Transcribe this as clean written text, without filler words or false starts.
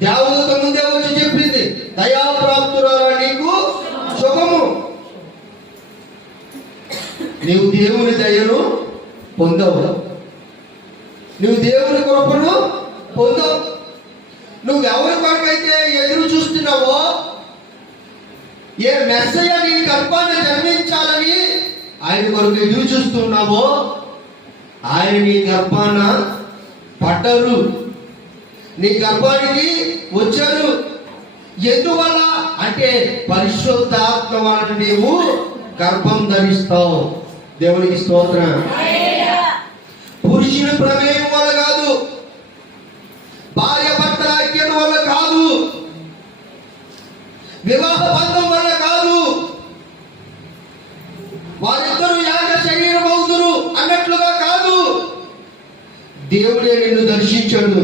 దేవదూత ముందే వచ్చి చెప్పింది, దయాప్రాప్తురాలా నీకు శుభము, నీవు దేవుని దయను పొందవు, నువ్వు దేవుని కృపను పొందవు. నువ్వెవరి కొరకైతే ఎదురు చూస్తున్నావో, ఏ మెస్సయ్య నీ గర్భాన్ని జన్మించాలని ఆయన కొరకు ఎదురు చూస్తున్నావో, ఆయన నీ గర్భాన పడ్డారు, నీ గర్భానికి వచ్చారు. ఎందువల్ల అంటే పరిశుద్ధాత్మ వలన నీవు గర్భం ధరిస్తావు. దేవునికి స్తోత్రం. పురుషుని ప్రమేయం వల్ల కాదు, భార్య భర్తల ఐక్యత వల్ల కాదు, వివాహ బంధం వల్ల కాదు, వారిద్దరూ యాగ శరీరం అవుతురు అన్నట్లుగా కాదు. దేవుడే నిన్ను దర్శించాడు.